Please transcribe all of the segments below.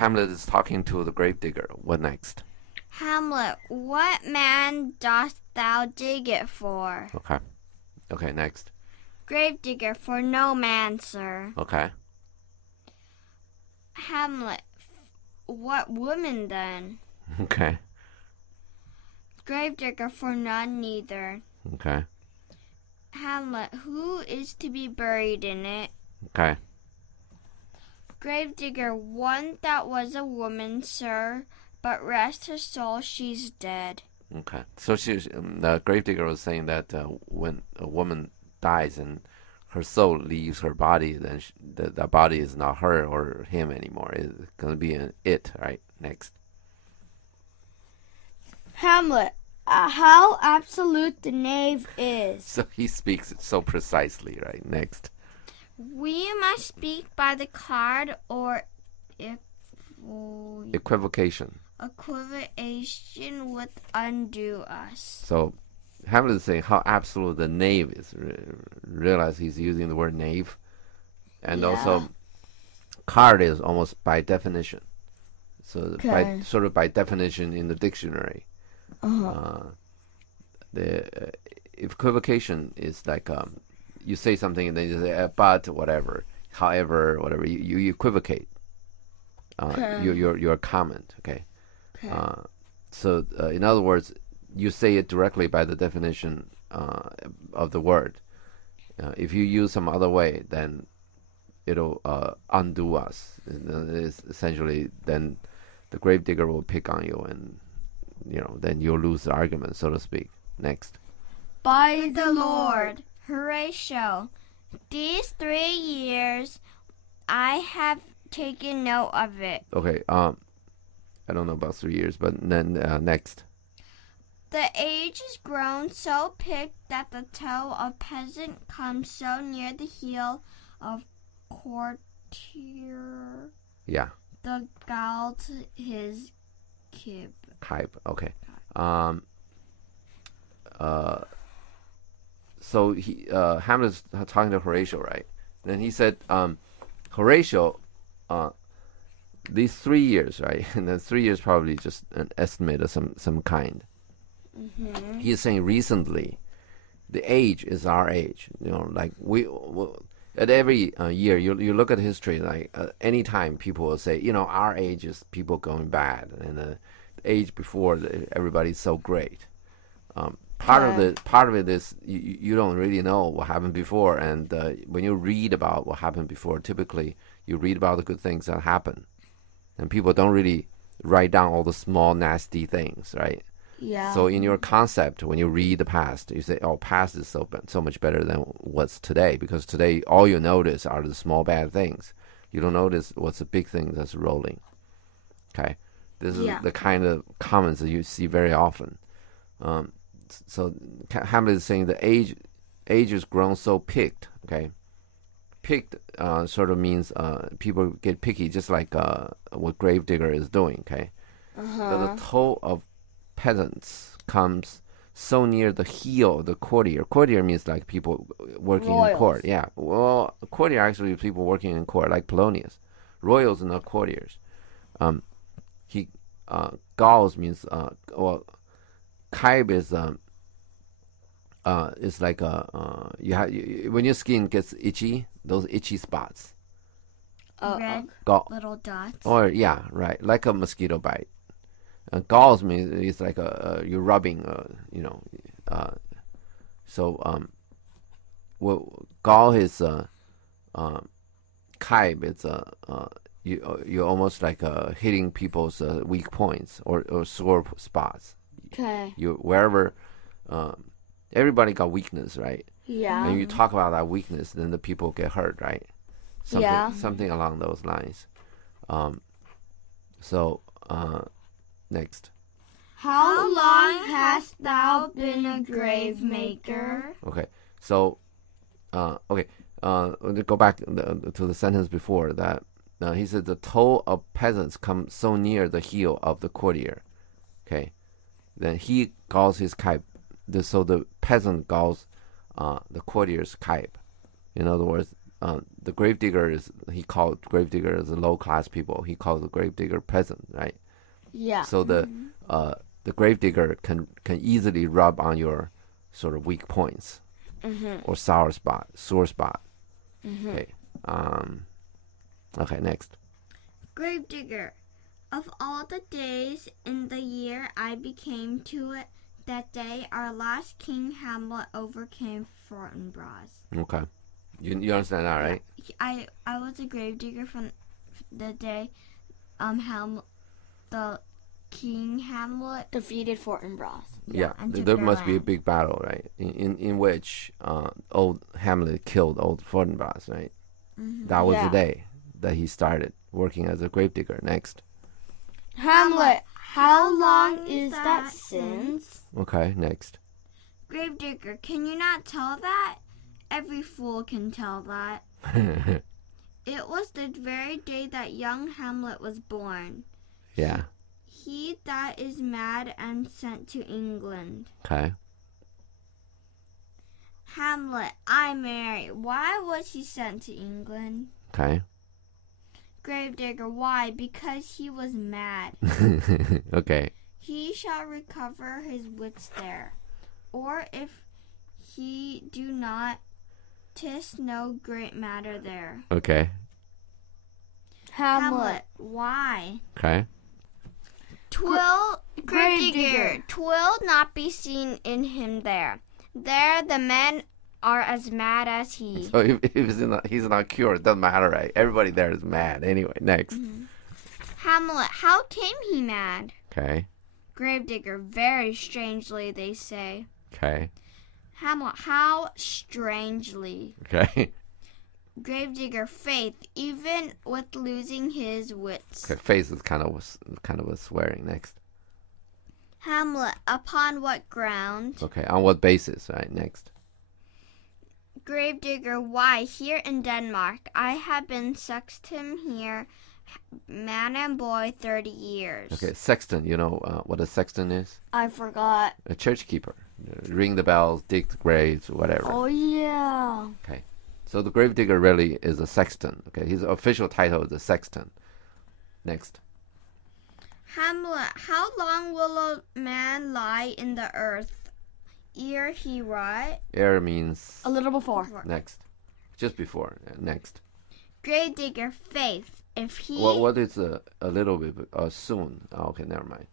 Hamlet is talking to the gravedigger. What next? Hamlet, what man dost thou dig it for? Okay. Okay, next. Gravedigger, for no man, sir. Okay. Hamlet, what woman then? Okay. Gravedigger, for none neither. Okay. Hamlet, who is to be buried in it? Okay. Gravedigger, one that was a woman, sir, but rest her soul, she's dead. Okay. So the gravedigger was saying that when a woman dies and her soul leaves her body, then the body is not her or him anymore. It's going to be an it, right? Next. Hamlet, how absolute the knave is. So he speaks it so precisely, right? Next. We must speak by the card or Equivocation. Equivocation would undo us. So Hamlet is saying how absolute the knave is. Realize he's using the word knave. And also card is almost by definition. So by definition in the dictionary. The equivocation is like you say something and then you say but whatever, however, whatever. You equivocate your comment. Okay. So in other words, you say it directly by the definition of the word. If you use some other way, then it'll undo us. It's essentially, then the gravedigger will pick on you, and then you'll lose the argument, so to speak. Next. By the Lord, Horatio, these 3 years I have taken note of it. Okay. I don't know about 3 years, but then next. The age is grown so picked that the toe of peasant comes so near the heel of courtier. Yeah. The gall to his kib. Hype. Okay. So Hamlet's talking to Horatio, right? Then he said, Horatio, these 3 years, right? And the 3 years probably just an estimate of some kind. Mm-hmm. He's saying recently, the age is our age. Like we at every year, you look at history. Like any time people will say, our age is people going bad, and the age before everybody's so great. Part of it is you don't really know what happened before, and when you read about what happened before, typically you read about the good things that happen, and people don't really write down all the small nasty things, right? Yeah. So in your concept, when you read the past, you say, "Oh, past is so much better than what's today," because today all you notice are the small bad things. You don't notice what's the big thing that's rolling. Okay, this is the kind of comments that you see very often. So Hamlet is saying the age is grown so picked. Okay, picked sort of means people get picky, just like what gravedigger is doing. Okay, the toe of peasants comes so near the heel of the courtier. Courtier means like people working in court. Yeah, well, courtier actually is people working in court, like Polonius. Royals are not courtiers. Galls means Kaib is like when your skin gets itchy, those itchy spots. Red little dots. Or right, like a mosquito bite. Galls means it's like you're rubbing, So gall is kaib. It's you're almost like hitting people's weak points or sore spots. Okay. You wherever everybody got weakness, right? Yeah. And you talk about that weakness, then the people get hurt, right? Something along those lines. Next. How long hast thou been a grave maker? Okay. So, go back to the sentence before that. He said the toe of peasants come so near the heel of the courtier. Okay. Then he galls his kaib. So the peasant galls the courtier's kaib. In other words, the gravedigger he called gravedigger as a low class people. He called the gravedigger peasant, right? Yeah. So the gravedigger can easily rub on your sort of weak points or sore spot. Okay. Okay. Next. Gravedigger. Of all the days in the year I became to it, that day our last king Hamlet overcame Fortinbras. Okay. You understand that, right? I was a gravedigger from the day the King Hamlet defeated Fortinbras. Yeah. and There took their must be a land. big battle, right? In which old Hamlet killed old Fortinbras, right? That was the Yeah. day that he started working as a gravedigger. Next. Hamlet, how long is that since? Okay. Next. Gravedigger, can you not tell that? Every fool can tell that. It was the very day that young Hamlet was born. Yeah. He that is mad and sent to England. Okay. Hamlet, I marry. Why was he sent to England? Okay. Gravedigger, why? Because he was mad. Okay. He shall recover his wits there. Or if he do not, 'tis no great matter there. Okay. Hamlet, why? Okay. Twill, Gravedigger. Gravedigger, twill not be seen in him there. There the men are as mad as he. So if he's not cured, it doesn't matter, right? Everybody there is mad. Anyway, next. Hamlet, how came he mad? Okay. Gravedigger, very strangely, they say. Okay. Hamlet, how strangely. Okay. Gravedigger, faith, even with losing his wits. Okay. Face is kind of a swearing. Next. Hamlet, upon what ground? Okay. On what basis? Right. Next. Gravedigger, why, here in Denmark. I have been sexton here, man and boy, 30 years. Okay. Sexton. You know what a sexton is? I forgot. A church keeper. Ring the bells, dig the graves, whatever. Oh, yeah. Okay. So the gravedigger really is a sexton. Okay. His official title is a sexton. Next. Hamlet, how long will a man lie in the earth ere he rot? Ere means A little before. next. Just before. Next. Gravedigger, faith, if he... What is a little bit soon? Oh, okay, never mind.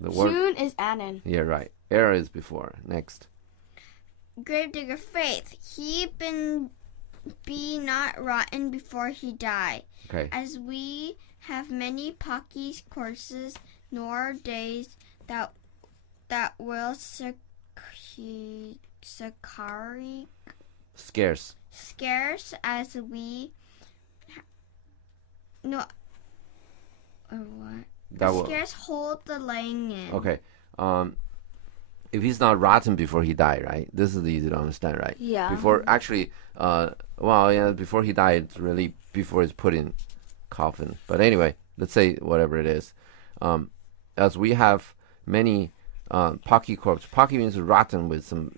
The word. Soon is Anon. Yeah, right. Ere is before. Next. Gravedigger, faith, he be not rotten before he die. Okay. As we have many pocky courses, nor days that will sakari Scarce. scarce as we no or what That will. scarce hold the laying in. Okay. If he's not rotten before he died, right? This is easy to understand, right? Yeah. Before actually, well, yeah, before he died, it's really before he's put in coffin. But anyway, let's say whatever it is. As we have many pocky corpse. Pocky means rotten with some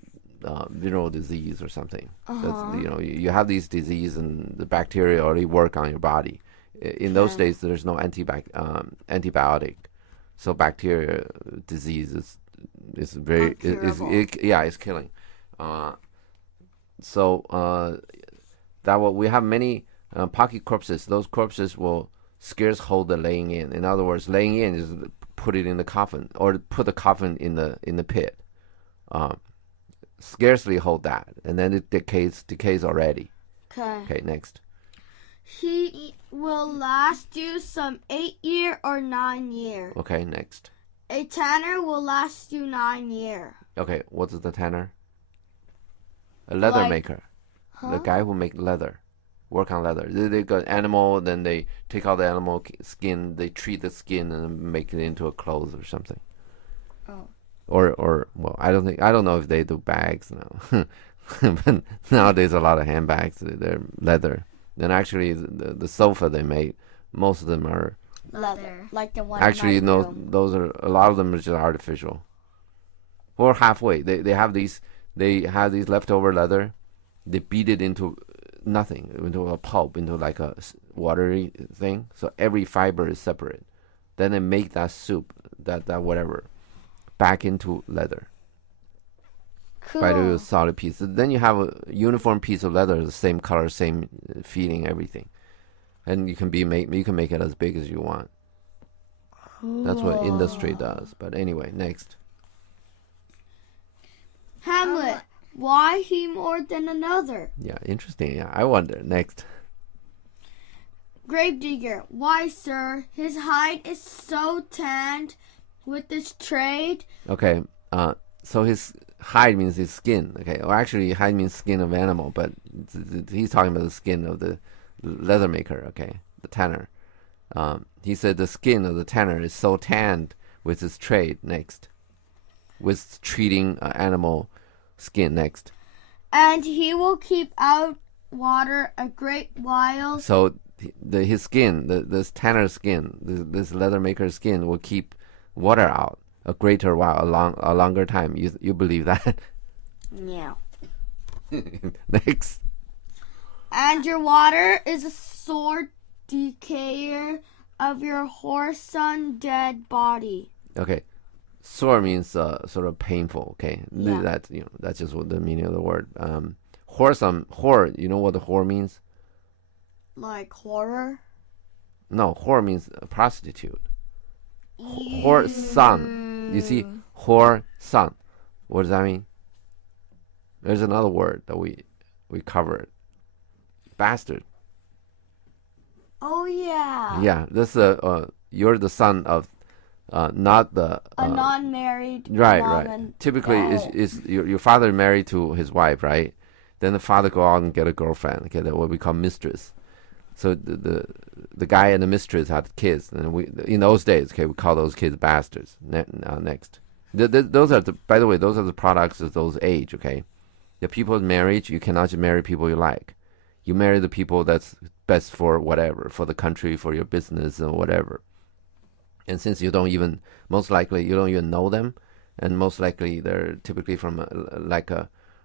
venereal disease or something. That's, you have these disease and the bacteria already work on your body. In those days, there's no antibiotic, so bacteria disease is very it's killing. So that we have many pocky corpses. Those corpses will scarce hold the laying in. In other words, laying in is put it in the coffin or put the coffin in the pit. Scarcely hold that, and then it decays already. Okay, next. He will last you some 8 year or 9 year. Okay, next. A tanner will last you 9 year. Okay, what is the tanner? A leather maker. The guy who make leather, work on leather. They got animal, then they take out the animal skin, they treat the skin and make it into a clothes or something. Oh. Or well, I don't know if they do bags now. But nowadays a lot of handbags, they're leather. Then actually the sofa they made, most of them are Leather. Like the one actually in my no, room. those are a lot of them are just artificial. Or halfway. They have these leftover leather. They beat it into nothing, into a pulp, into like a watery thing. So every fiber is separate. Then they make that soup, that whatever, back into leather. By the solid piece. Then you have a uniform piece of leather, the same color, same feeling, everything, and you can make it as big as you want. That's what industry does. But anyway, next. Hamlet. Why he more than another? Yeah, interesting. Yeah, I wonder. Next. Gravedigger. Why, sir, his hide is so tanned with this trade. Okay. So his hide means his skin. Okay. Or actually, hide means skin of animal, but he's talking about the skin of the leather maker. Okay, the tanner. He said the skin of the tanner is so tanned with his trade. Next. With treating animal skin. Next. And he will keep out water a great while. So his skin, this tanner skin, this leather maker's skin will keep water out a greater while, a longer time. You believe that? Yeah. Next. And your water is a sore decayer of your whoreson dead body. Okay. Sore means sort of painful. Okay, Yeah. That's just what the meaning of the word. Whore. You know what the whore means? Like horror? No, whore means prostitute. Whore son. You see, whore son. What does that mean? There's another word that we covered. Bastard. Oh yeah. Yeah, this you're the son of. Not the A non-married right. mom and Typically, dad. is your father married to his wife, right? Then the father go out and get a girlfriend. Okay, that what we call mistress. So the guy and the mistress had kids, and in those days, okay, we call those kids bastards. Next, those are by the way, those are the products of those age. Okay, the people in marriage, you cannot just marry people you like. You marry the people that's best for whatever, for the country, for your business, or whatever. And since most likely you don't even know them, and most likely they're typically from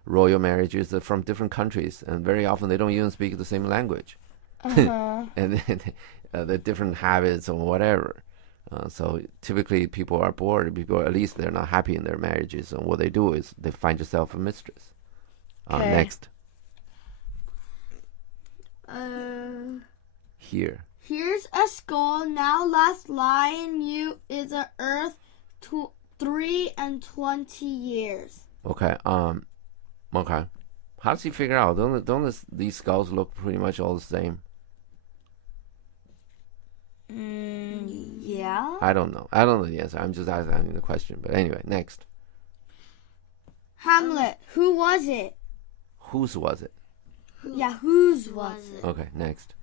royal marriages, they're from different countries, and very often they don't even speak the same language, and they're different habits or whatever. So typically people are bored. People, at least they're not happy in their marriages, and what they do is they find yourself a mistress. Okay. Next. Here. Here's a skull. Now last lying you is a earth 3 and 20 years. Okay. Okay. How does he figure out? Don't these skulls look pretty much all the same? Yeah. I don't know. I don't know the answer. I'm just asking the question. But anyway, next. Hamlet. Who was it? Whose was it? Yeah, whose was it? Okay, next.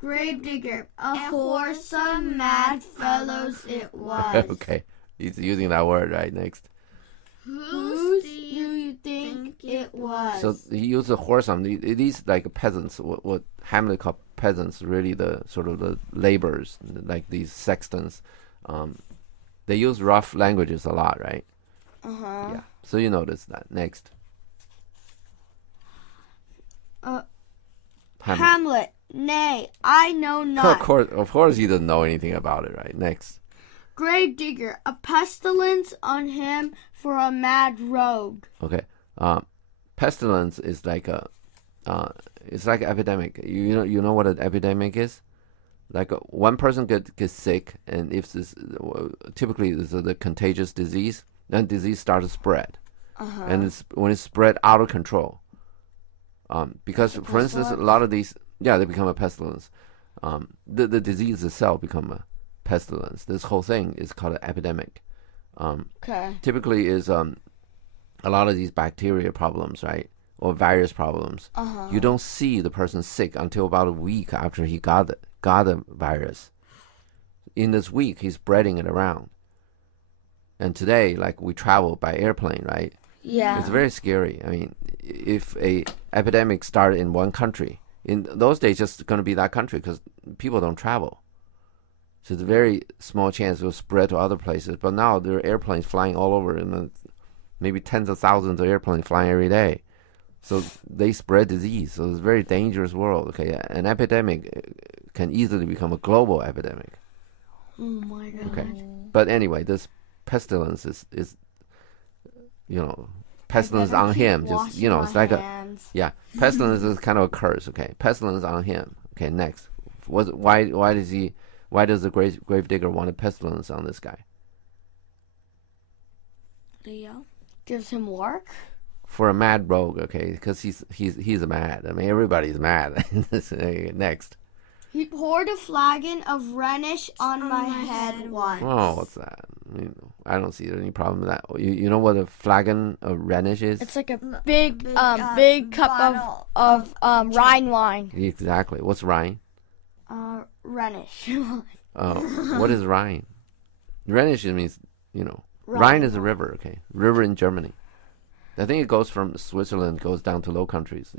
Gravedigger. A whoresome mad fellows it was. Okay. He's using that word, right? Next. Whose do you think it was? So he used a whoresome. These like peasants, what Hamlet called peasants, really the sort of the laborers, like these sextons. They use rough languages a lot, right? Yeah. So you notice that. Next. Hamlet. Nay, I know not. Of course, he doesn't know anything about it, right? Next. Gravedigger. A pestilence on him for a mad rogue. Okay. Pestilence is like it's like an epidemic. You know what an epidemic is? Like one person gets sick, and if this typically this is a contagious disease, then disease starts to spread, and when it's spread out of control. Because for instance, a lot of these, they become a pestilence. The disease itself become a pestilence. This whole thing is called an epidemic. Typically is a lot of these bacteria problems, right, or virus problems. You don't see the person sick until about a week after he got the virus. In this week, he's spreading it around. And today, like we travel by airplane, right? Yeah. It's very scary. I mean, if a epidemic started in one country, in those days, just going to be that country because people don't travel. So it's a very small chance it will spread to other places. But now there are airplanes flying all over, and maybe tens of thousands of airplanes flying every day. So they spread disease. So it's a very dangerous world. Okay, an epidemic can easily become a global epidemic. Oh my god. Okay, but anyway, this pestilence is pestilence on him. Just it's like pestilence is kind of a curse. Okay, pestilence on him. Okay, next, why does the gravedigger want a pestilence on this guy? Leo gives him work. For a mad rogue, okay, because he's mad. I mean, everybody's mad. Next. He poured a flagon of Rhenish on my head once. Oh, what's that? I don't see any problem with that. You know what a flagon of Rhenish is? It's like a big cup of Rhine wine. Exactly. What's Rhine? Rhenish. What is Rhine? Rhenish means Rhine is a river. Okay, river in Germany. I think it goes from Switzerland, goes down to Low Countries,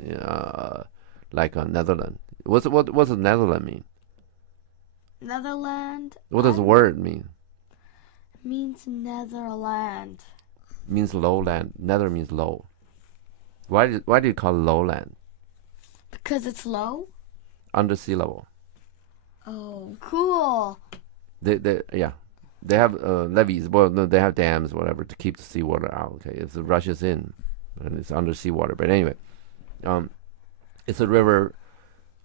like Netherlands. What does Netherlands mean? Netherland. What does the word mean? Means Netherland. Means lowland. Nether means low. Why do you call it lowland? Because it's low. Under sea level. Oh, cool. They have levees. Well, no, they have dams, whatever, to keep the seawater out. Okay, if it rushes in, and it's under seawater. But anyway, it's a river.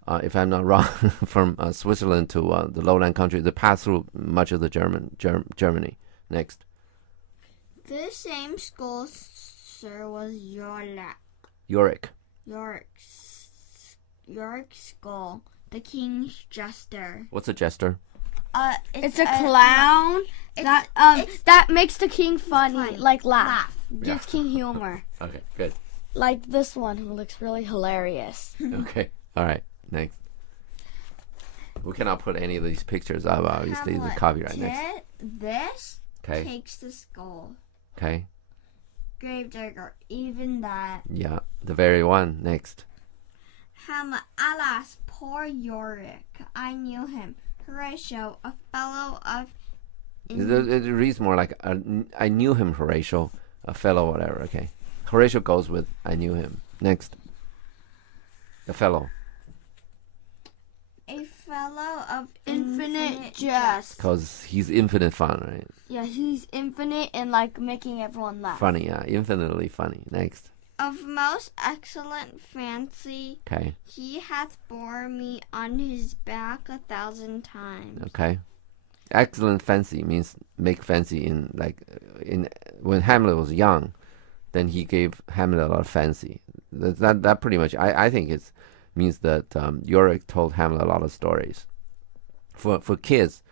If I'm not wrong, from Switzerland to the lowland country, they pass through much of the Germany. Next. This same school, sir, was Yorick. York's school, the king's jester. What's a jester? It's a clown that makes the king funny, like laugh. Gives King humor. Okay, good. Like this one who looks really hilarious. Okay, all right, next. We cannot put any of these pictures up, obviously. Hamlet The copyright. Next. This Okay. takes the skull. Okay. Gravedigger, even that. Yeah, the very one. Next. Hamlet, alas, poor Yorick. I knew him. Horatio, a fellow of... It reads more like, I knew him, Horatio, a fellow, whatever, okay. Horatio goes with, I knew him. Next. A fellow. A fellow of Infinite jest. Because he's infinite fun, right? Yeah, he's infinite and like making everyone laugh. Funny, yeah, infinitely funny. Next. Of most excellent fancy, Okay. he hath bore me on his back 1,000 times. Okay. Excellent fancy means make fancy when Hamlet was young, then he gave Hamlet a lot of fancy. That pretty much I think it means that Yorick told Hamlet a lot of stories. For kids,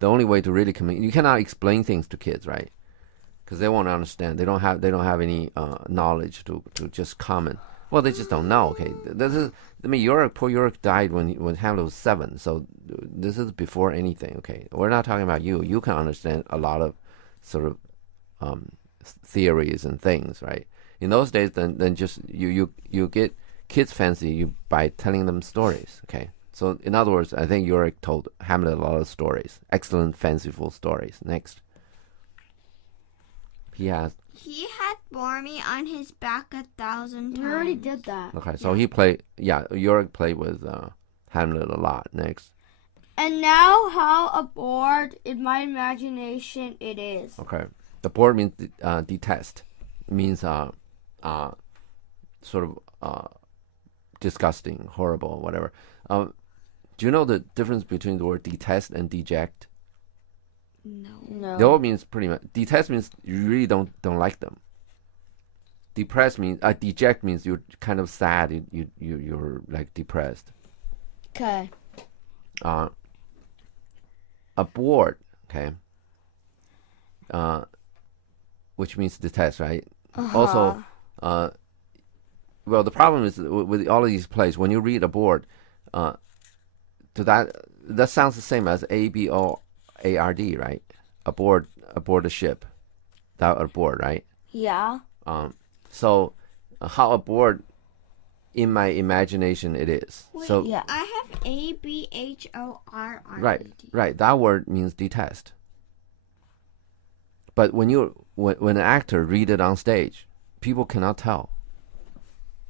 the only way to really communicate, you cannot explain things to kids, right? Because they won't understand. They don't have any knowledge to just comment. Well, they just don't know. Okay, poor Yorick died when Hamlet was 7. So this is before anything. Okay, we're not talking about you. You can understand a lot of sort of theories and things, right? In those days, then just you get kids fancy by telling them stories. Okay, so in other words, I think Yorick told Hamlet a lot of stories, excellent, fanciful stories. Next. He had bore me on his back 1,000 times. We already did that. Okay, so he played. Yeah, Yorick played with Hamlet a lot. Next. And now, how aboard in my imagination it is. Okay, the board means detest. It means sort of disgusting, horrible, whatever. Do you know the difference between the word detest and deject? No. They all means pretty much. Detest means you really don't like them. Depressed means deject means you're kind of sad. You're like depressed. Okay. Abhorred, okay. Which means detest, right? Also, well, the problem is with all of these plays. When you read abhorred, that sounds the same as ABOARD, right? Aboard the ship. That aboard, right? Yeah. So how aboard in my imagination it is. Wait, so yeah. I have ABHORRD. Right. That word means detest. But when an actor read it on stage, people cannot tell.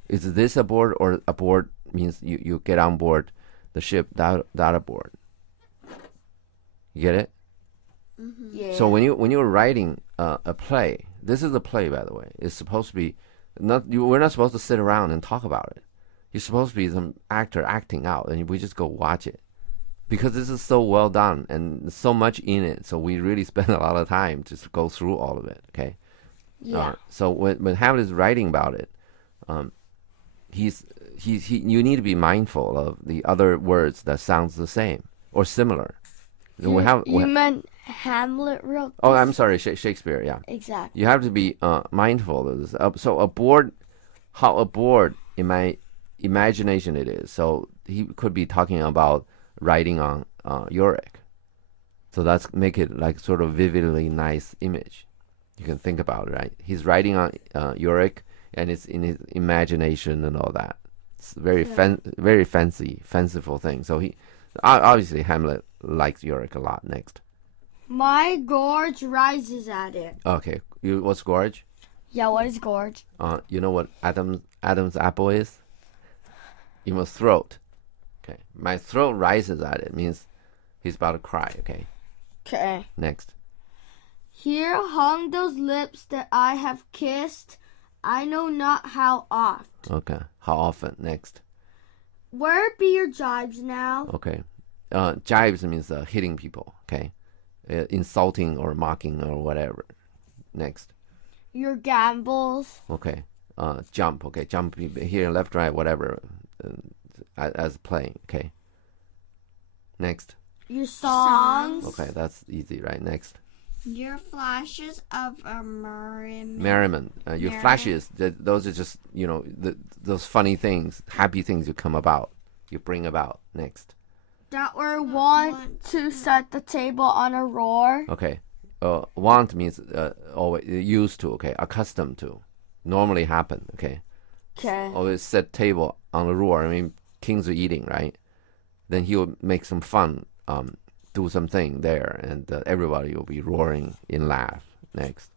Is this aboard, or aboard means you get on board the ship, that aboard. You get it? Yeah. So when you're writing a play, this is a play, by the way. It's supposed to be we're not supposed to sit around and talk about it. You're supposed to be some actor acting out, and we just go watch it because this is so well done and so much in it. So we really spend a lot of time to go through all of it. Okay. Yeah. So when Hamlet is writing about it, you need to be mindful of the other words that sounds the same or similar. You meant Hamlet wrote Oh, this? I'm sorry, Shakespeare. Yeah, Exactly. you have to be mindful of this. So how aboard in my imagination it is. So he could be talking about riding on Yorick. So that's make it like sort of vividly nice image. You can think about it, right? He's riding on Yorick, and it's in his imagination and all that. It's very very fanciful thing. So he obviously Hamlet likes Yorick a lot. Next. My gorge rises at it. Okay, what's gorge? Yeah, what is gorge? You know what Adam's apple is? You must throat. Okay, my throat rises at it means he's about to cry. Okay, Okay. next. Here hung those lips that I have kissed, I know not how oft. Okay, how often? Next. Where be your jibes now? Okay, jibes means hitting people. Okay, insulting or mocking or whatever. Next. Your gambols. Okay, jump. Okay, jump here, left, right, whatever, as playing. Okay. Next. Your songs. Okay, that's easy, right? Next. Your flashes of a merriment. Merriment. Your Merriment. flashes. Those are just those funny things, happy things you come about, you bring about. Next. That were wont to set the table on a roar. Okay. Want means always used to. Okay. Accustomed to. Normally happen. Okay. Okay. Always set table on a roar. I mean, kings are eating, right? Then he will make some fun. Do something there, and everybody will be roaring in laugh. Next.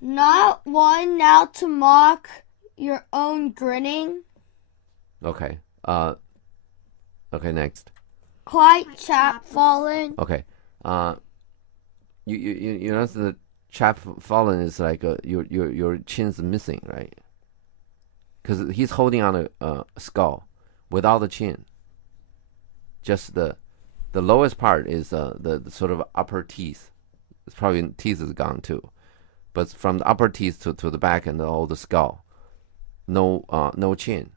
Not one now to mock your own grinning. Okay. Okay. Next. Quite chapfallen. Okay. You notice the chap fallen is like your chin's missing, right? Because he's holding on a skull without the chin. Just the lowest part is the sort of upper teeth. It's probably teeth is gone too, but from the upper teeth to the back and all the skull, no chin,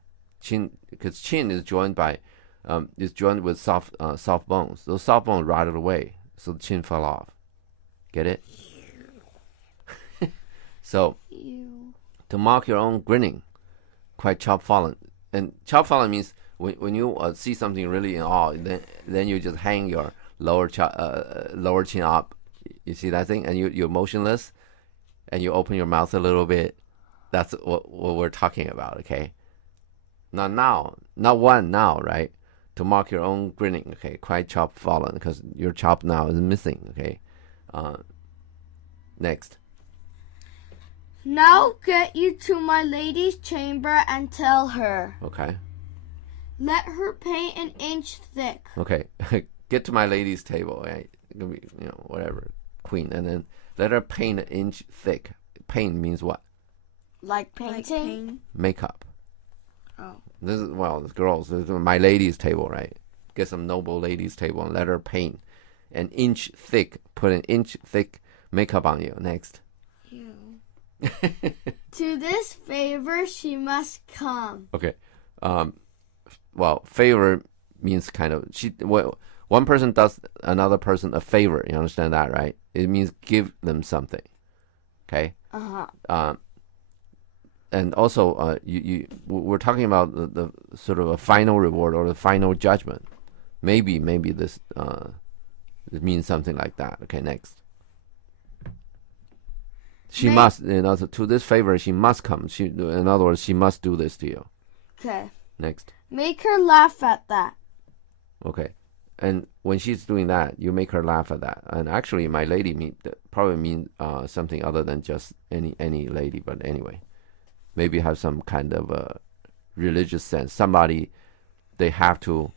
because chin is joined with soft bones. Those soft bones rotted away, so the chin fell off. Get it? So to mock your own grinning, quite chopfallen, and chopfallen means. When you see something really in awe, then you just hang your lower chin up. You see that thing, and you're motionless, and you open your mouth a little bit. That's what we're talking about, okay? Not one now, right? To mark your own grinning, okay? Quite chop fallen, because your chop now is missing, okay? Next. Now get you to my lady's chamber and tell her. Okay. Let her paint an inch thick. Okay. Get to my lady's table, right? It could be, whatever, queen, and then let her paint an inch thick. Paint means what? Like painting? Makeup. Oh. This is girls. This is my lady's table, right? Get some noble lady's table and let her paint an inch thick. Put an inch thick makeup on you. Next. Ew. To this favor she must come. Okay. Favor means kind of one person does another person a favor. You understand that, right? It means give them something. Okay. And also, we're talking about the sort of a final reward or the final judgment. Maybe this it means something like that. Okay, next. She must, to this favor, she must come. In other words, she must do this to you. Okay. Next. Make her laugh at that. Okay. And when she's doing that, you make her laugh at that. And actually, my lady probably mean something other than just any lady. But anyway, maybe have some kind of a religious sense. Somebody, they have to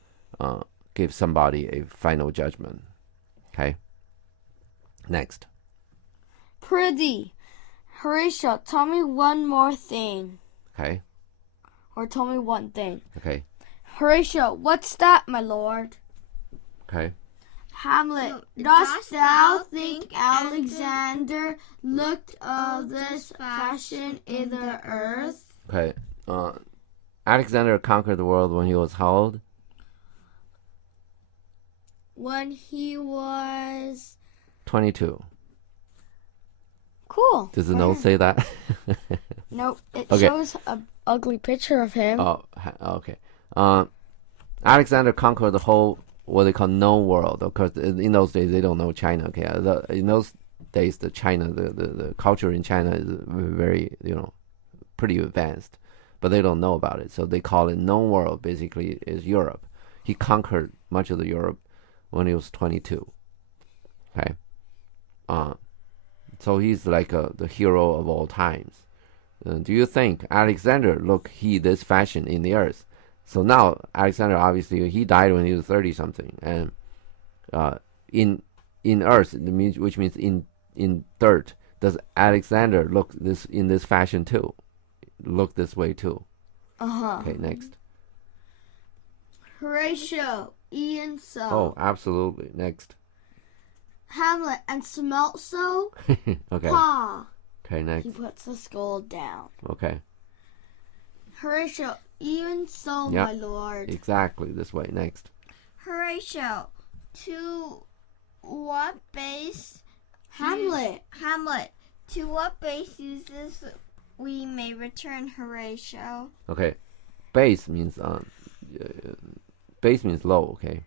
give somebody a final judgment. Okay. Next. Pretty. Horatio, tell me one more thing. Okay. Or tell me one thing. Okay. Horatio, what's that, my lord? Okay. Hamlet, dost thou think Alexander looked of this fashion in the earth? Okay. Alexander conquered the world when he was how old? When he was 22. cool. Does the note say that? Nope, it Okay. shows an ugly picture of him. Oh, okay. Alexander conquered the whole what they call known world. Of course, in those days they don't know China. Okay, in those days the culture in China is very pretty advanced, but they don't know about it. So they call it known world. Basically, is Europe. He conquered much of the Europe when he was 22. Okay. So he's like the hero of all times. Do you think Alexander look he this fashion in the earth? So now Alexander obviously he died when he was 30 something, and in earth which means in dirt. Does Alexander look in this fashion too? Look this way too? Okay, next. Horatio, Ian so. Oh, absolutely. Next. Hamlet, and smelt so? Okay. Pa. Okay, next. He puts the skull down. Okay. Horatio, even so, Yep. my lord. Exactly this way. Next. Horatio, to what base? Hamlet. Hamlet, to what base uses we may return Horatio? Okay. Base means base means low. Okay.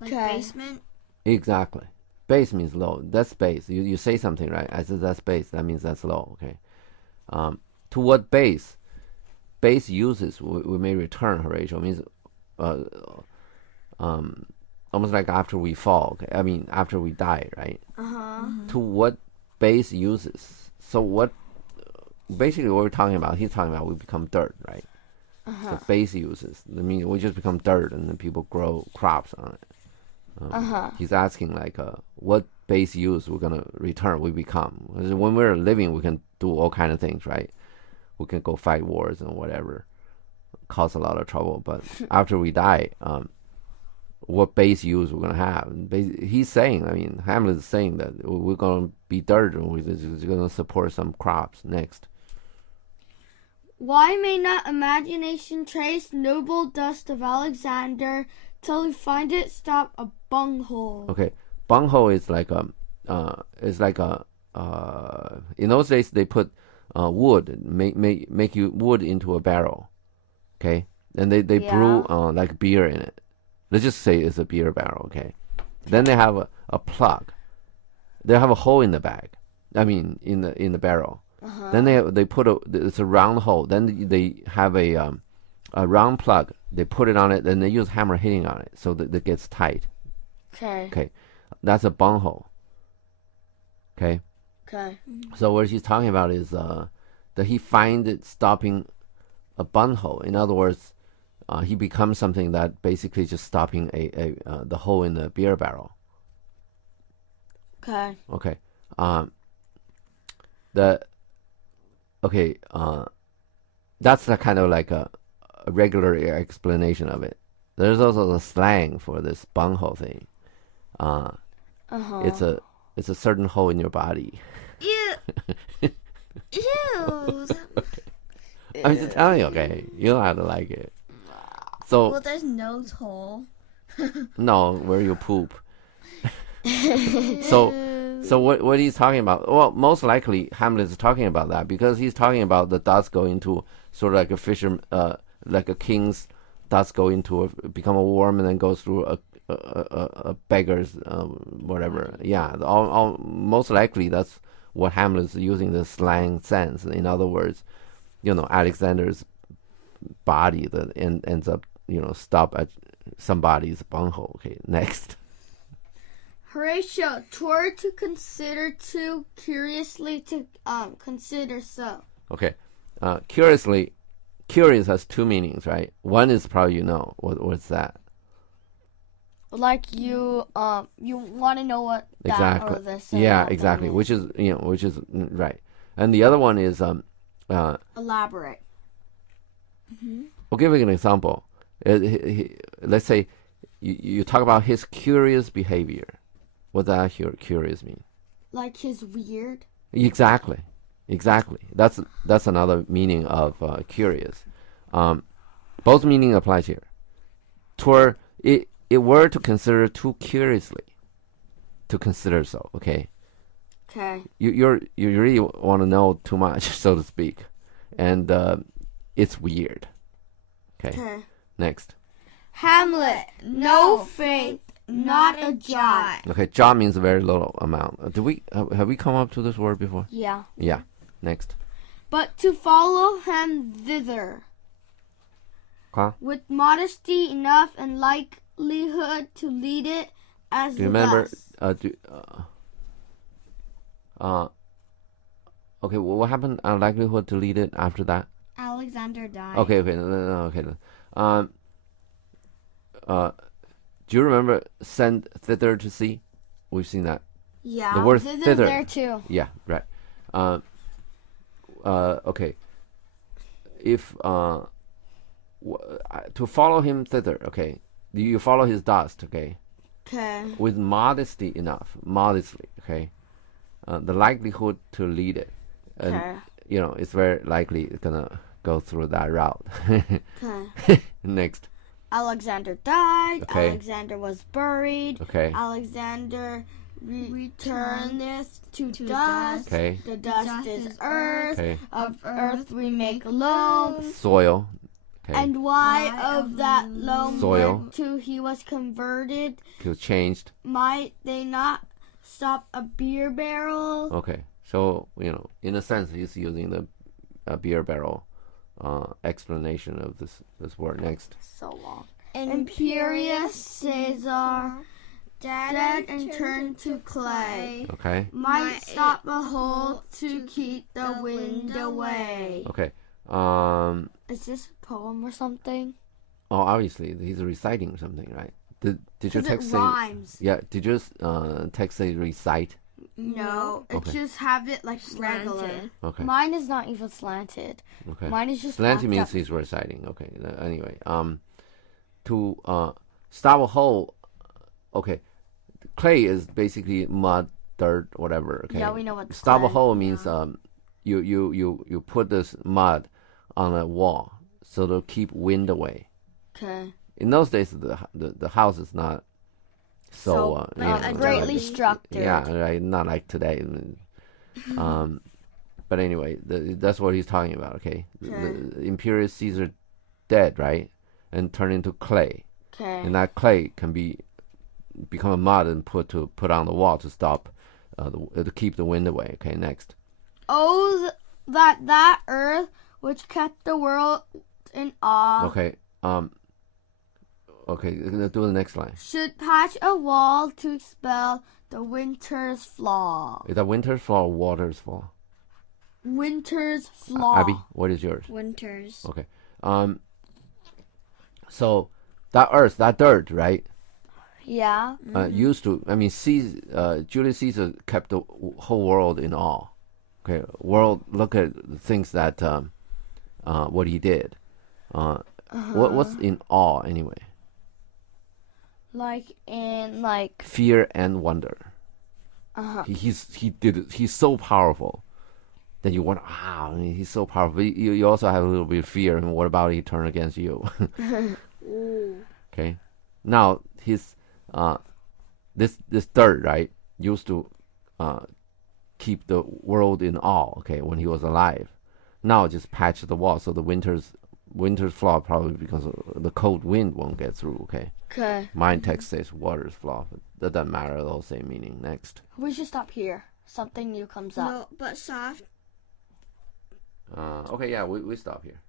Like Okay. basement? Exactly. Base means low. That's base. You say something, right? I said that's base. That means that's low. Okay. To what base? Base uses we may return Horatio means almost like after we fall. Okay? I mean after we die, right? To what base uses? So what? Basically, what we're talking about, he's talking about we become dirt, right? So base uses. I mean we just become dirt, and then people grow crops on it. He's asking like what base use we're gonna return we become. When we're living we can do all kind of things, right? We can go fight wars and whatever, cause a lot of trouble, but after we die, what base use we're gonna have? He's saying, I mean Hamlet is saying that we're gonna be dirt and we're just gonna support some crops. Next. Why may not imagination trace noble dust of Alexander till we find it stop a bunghole? Okay, bunghole is like in those days they put wood, make you wood into a barrel, okay, and they brew like beer in it. Let's just say it's a beer barrel, okay. Then they have a plug. They have a hole in the bag. I mean in the barrel. Then they put it's a round hole. Then they have a round plug. They put it on it. Then they use hammer hitting on it so that it gets tight. Okay. Okay, that's a bunghole. Okay. Okay. So what he's talking about is that he finds it stopping a bunghole. In other words, he becomes something that basically just stopping the hole in the beer barrel. Okay. Okay. That's the kind of like a regular explanation of it. There's also the slang for this bunghole thing. It's a certain hole in your body. Ew. Ew. I'm just telling you, okay? You don't have to like it. So Well, there's no hole. no, where you poop. So what he's talking about? Well, most likely Hamlet is talking about that because he's talking about the dust go into sort of like a fisher, like a king's dust go into become a worm and then goes through a beggar's whatever. Yeah, all most likely that's what Hamlet is using the slang sense. In other words, Alexander's body that ends up stop at somebody's bunghole. Okay, next. Horatio, twere to consider too curiously to consider so. Okay, curious has two meanings, right? One is probably what's that? Like you want to know what Exactly. that or this. Yeah, exactly. Which is right. And the other one is elaborate. I'll give you an example. Let's say you talk about his curious behavior. What does curious mean? Like his weird. Exactly. That's another meaning of curious. Both meaning applies here. It were to consider too curiously. To consider so, okay. Okay. You really want to know too much, so to speak, and it's weird. Okay. Next. Hamlet, no faith, not a jot. Okay, jot means a very little amount. Have we come up to this word before? Yeah. Yeah. Next. But to follow him thither, with modesty enough and likelihood to lead it as do you remember? Okay. What happened? Likelihood to lead it after that. Alexander died. Okay. No. Okay. Do you remember send thither to sea? We've seen that. Yeah. The word thither. There too. Yeah. Right. Okay. If to follow him thither, okay, you follow his dust, okay. Okay. With modestly, okay. The likelihood to lead it, and it's very likely it's gonna go through that route. Okay. Next. Alexander died. Okay. Alexander was buried. Okay. Alexander returneth to dust. dust. Okay. The dust is earth. Okay. Of earth we make loam. Soil. Okay. And why of that loam soil whereto he was converted? He was changed. Might they not stop a beer barrel? Okay. So, in a sense, he's using the beer barrel explanation of this word. Next. So long. Imperious Caesar, dead and turned to clay. Okay. Might stop a hole to keep the wind away. Okay. Is this a poem or something? Oh, obviously he's reciting something, right? Did your text say? Rhymes. Yeah. Did your text say recite? No, it Okay. just have it like regular. Slanted. Okay. Mine is not even slanted. Okay. Mine is just Slanty backed means up. he's reciting. Okay. Anyway, to stop a hole. Okay. Clay is basically mud, dirt, whatever. Okay. Yeah, we know what Stop a clay- hole means you put this mud on a wall so to keep wind away. Okay. In those days, the house is not so greatly structured. Yeah, right. Not like today. But anyway, that's what he's talking about. Okay. The Imperious Caesar dead, right, and turned into clay, Okay. and that clay can become a mud and put on the wall to stop to keep the wind away. Okay. Next. Oh, that earth which kept the world in awe. Okay. Okay. Do the next line. Should patch a wall to expel the winter's flaw. Is that winter's flaw or water's flaw? Winter's flaw. Abby, what is yours? Winters. Okay. So that earth, that dirt, right? Yeah. Used to. I mean, Julius Caesar kept the whole world in awe. Okay, world. Look at the things that what he did. What's in awe anyway? Fear and wonder. He's so powerful that you wonder, wow, I mean, he's so powerful. You also have a little bit of fear, and what about he turn against you? Okay. Now his this dirt, right, used to keep the world in awe, okay, when he was alive. Now just patch the wall so the winter's flaw probably because the cold wind won't get through, okay? Okay. My text says water's flaw, but that doesn't matter, they'll same meaning. Next. We should stop here. Something new comes up. No, but soft. Okay, yeah, we stop here.